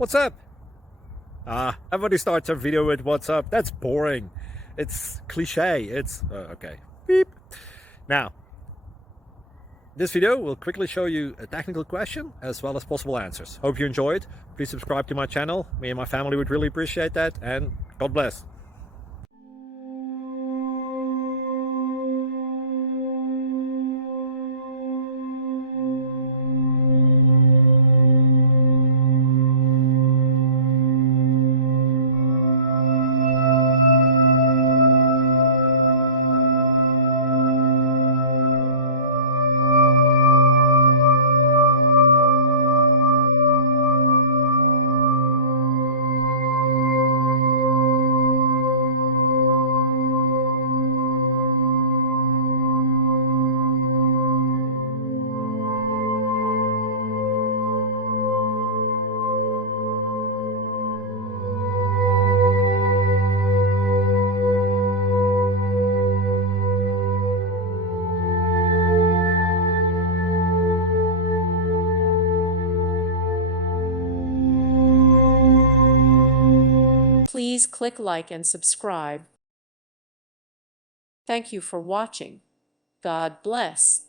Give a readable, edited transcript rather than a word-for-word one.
What's up? Everybody starts a video with what's up. That's boring. It's cliche. It's okay. Beep. Now, this video will quickly show you a technical question as well as possible answers. Hope you enjoyed. Please subscribe to my channel. Me and my family would really appreciate that, and God bless. Please click like and subscribe. Thank you for watching. God bless.